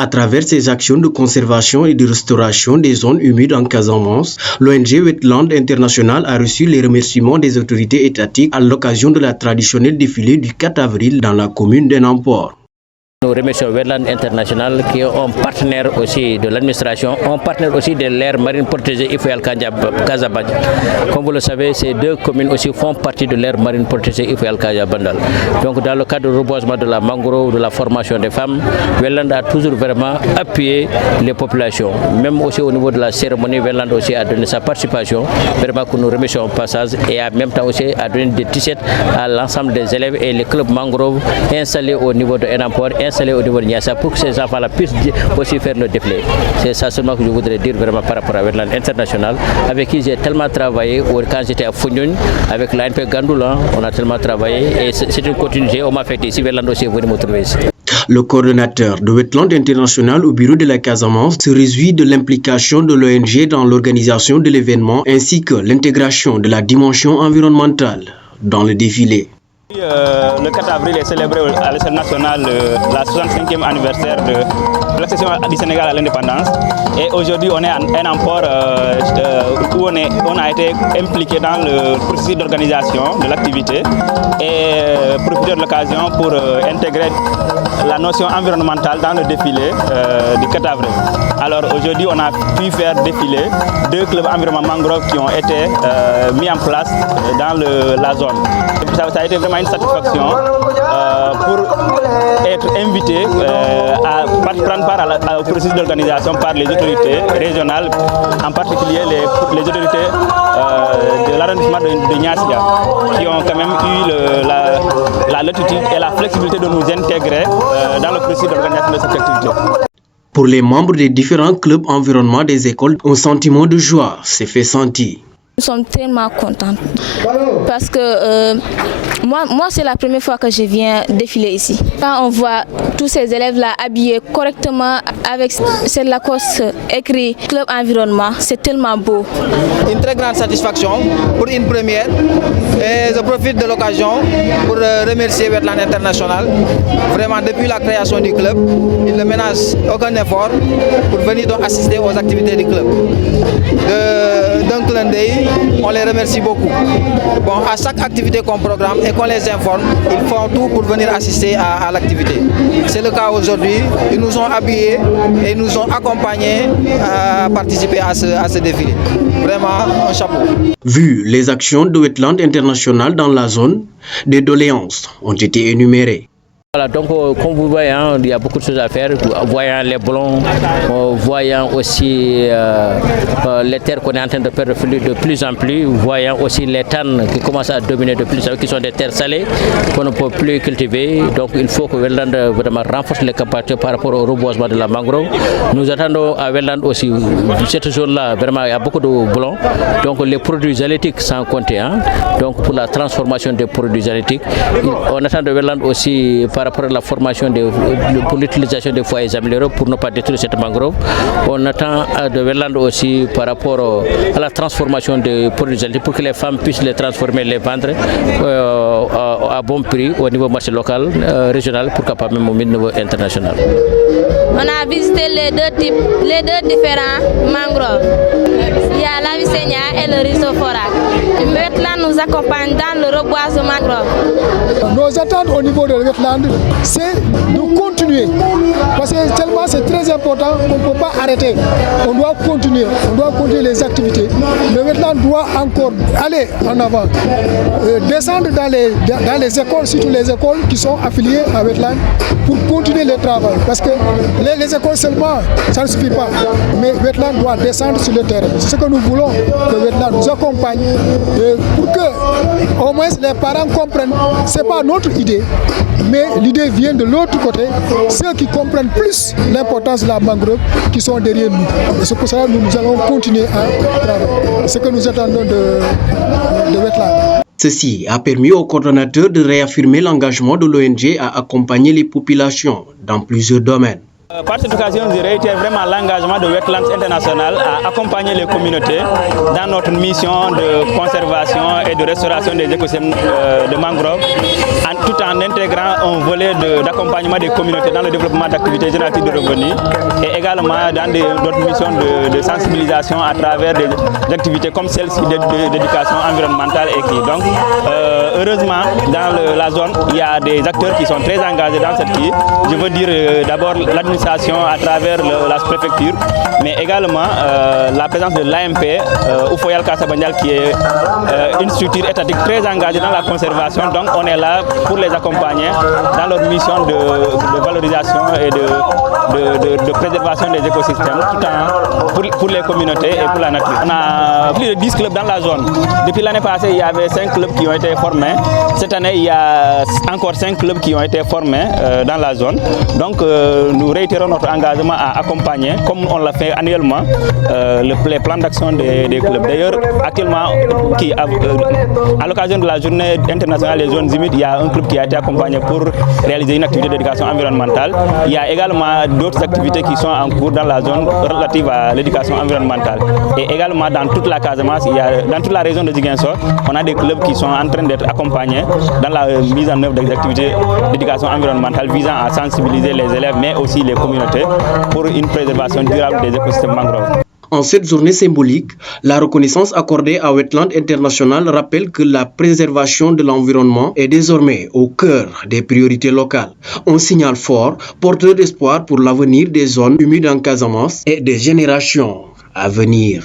À travers ses actions de conservation et de restauration des zones humides en Casamance, l'ONG Wetland International a reçu les remerciements des autorités étatiques à l'occasion de la traditionnelle défilée du 4 avril dans la commune d'Enampor. Nous remercions Wetland International qui est un partenaire aussi de l'administration, un partenaire aussi de l'aire marine protégée Ifoyal-Kazabandal. Comme vous le savez, ces deux communes aussi font partie de l'aire marine protégée Ifoyal-Kazabandal. Donc dans le cadre du reboisement de la mangrove, de la formation des femmes, Wetland a toujours vraiment appuyé les populations. Même aussi au niveau de la cérémonie, Wetland aussi a donné sa participation, vraiment que nous remercions au passage, et en même temps aussi a donné des t-shirts à l'ensemble des élèves et les clubs mangrove installés au niveau de Enampor, installés au niveau de Niassa, pour que ces enfants-là puissent aussi faire le défilé. C'est ça seulement que je voudrais dire vraiment par rapport à Wetland International, avec qui j'ai tellement travaillé quand j'étais à Founioun, avec l'ANP Gandoula, on a tellement travaillé et c'est une continuité. On m'a fait ici, Wetland aussi est venu me trouver ici. Le coordonnateur de Wetland International au bureau de la Casamance se réjouit de l'implication de l'ONG dans l'organisation de l'événement ainsi que l'intégration de la dimension environnementale dans le défilé. Le 4 avril est célébré à l'échelle nationale la 65e anniversaire de l'accession du Sénégal à l'indépendance. Et aujourd'hui, on est à Enampor où on a été impliqué dans le processus d'organisation de l'activité et profiter de l'occasion pour intégrer la notion environnementale dans le défilé du 4 avril. Alors aujourd'hui, on a pu faire défiler deux clubs environnement mangrove qui ont été mis en place dans la zone. Ça a été vraiment une satisfaction pour être invité à prendre part au processus d'organisation par les autorités régionales, en particulier les autorités de l'arrondissement de Niassia, qui ont quand même eu la latitude et la flexibilité de nous intégrer dans le processus d'organisation de cette activité. Pour les membres des différents clubs environnement des écoles, un sentiment de joie s'est fait sentir. Nous sommes tellement contents parce que moi c'est la première fois que je viens défiler ici. Quand on voit tous ces élèves-là habillés correctement avec cette Lacoste écrit Club Environnement, c'est tellement beau. Une très grande satisfaction pour une première et je profite de l'occasion pour remercier Wetland International. Vraiment depuis la création du club, il ne ménage aucun effort pour venir donc assister aux activités du club. D'un clin d'œil, on les remercie beaucoup. Bon, à chaque activité qu'on programme et qu'on les informe, ils font tout pour venir assister à l'activité. C'est le cas aujourd'hui. Ils nous ont habillés et nous ont accompagnés à participer à ce défilé. Vraiment, un chapeau. Vu les actions de Wetland International dans la zone, des doléances ont été énumérées. Voilà, donc comme vous voyez, il y a beaucoup de choses à faire, voyant les blonds, voyant aussi les terres qu'on est en train de perdre de plus en plus, voyant aussi les tannes qui commencent à dominer de plus en plus, qui sont des terres salées qu'on ne peut plus cultiver. Donc il faut que Wetland vraiment renforce les capacités par rapport au reboisement de la mangrove. Nous attendons à Wetland aussi, cette zone-là, vraiment il y a beaucoup de blonds, donc les produits halieutiques sans compter, donc pour la transformation des produits halieutiques. On attend de Wetland aussi par rapport à la formation pour l'utilisation des foyers améliorés pour ne pas détruire cette mangrove. On attend de Wetland aussi par rapport à la transformation des produits halieutiques pour que les femmes puissent les transformer, les vendre à bon prix au niveau marché local, régional, pourquoi pas même au niveau international. On a visité les deux différents mangroves. Il y a la Vicenia et le Rhizophora. Wetland nous accompagne dans le reboisement mangrove. Nos attentes au niveau de Wetland, c'est de continuer. Parce que tellement c'est très important qu'on ne peut pas arrêter. On doit continuer les activités. Le Wetland doit encore aller en avant, descendre dans les écoles, surtout les écoles qui sont affiliées à Wetland, pour continuer le travail. Parce que les écoles seulement, ça ne suffit pas. Mais Wetland doit descendre sur le terrain. C'est ce que nous voulons, que Wetland nous accompagne pour que au moins les parents comprennent. Ce n'est pas notre idée, mais l'idée vient de l'autre côté. Ceux qui comprennent plus l'importance de la mangrove qui sont derrière nous. Et c'est pour cela que nous allons continuer à travailler. C'est ce que nous attendons de Wetland. Ceci a permis au coordonnateur de réaffirmer l'engagement de l'ONG à accompagner les populations dans plusieurs domaines. Par cette occasion, je réitère vraiment l'engagement de Wetlands International à accompagner les communautés dans notre mission de conservation et de restauration des écosystèmes de mangroves, tout en intégrant un volet d'accompagnement des communautés dans le développement d'activités génératives de revenus et également dans d'autres missions de sensibilisation à travers des activités comme celle-ci d'éducation environnementale et qui. Donc, heureusement, dans la zone, il y a des acteurs qui sont très engagés dans cette qui. Je veux dire d'abord l'administration à travers la préfecture, mais également la présence de l'AMP, Oufoyal Kasabanyal, qui est une structure étatique très engagée dans la conservation. Donc on est là pour les accompagner dans leur mission de valorisation et de préservation des écosystèmes, tout en pour les communautés et pour la nature. On a plus de 10 clubs dans la zone. Depuis l'année passée, il y avait 5 clubs qui ont été formés. Cette année, il y a encore 5 clubs qui ont été formés dans la zone. Donc nous réitérons notre engagement à accompagner, comme on l'a fait annuellement, les plans d'action des clubs. D'ailleurs, actuellement, à l'occasion de la journée internationale des zones humides, il y a un club qui a été accompagné pour réaliser une activité d'éducation environnementale. Il y a également d'autres activités qui sont en cours dans la zone relative à l'éducation environnementale. Et également dans toute la Casamance, dans toute la région de Ziguinchor, on a des clubs qui sont en train d'être accompagnés dans la mise en œuvre des activités d'éducation environnementale visant à sensibiliser les élèves, mais aussi les communautés pour une préservation durable des écosystèmes mangroves. En cette journée symbolique, la reconnaissance accordée à Wetlands International rappelle que la préservation de l'environnement est désormais au cœur des priorités locales. Un signal fort, porteur d'espoir pour l'avenir des zones humides en Casamance et des générations à venir.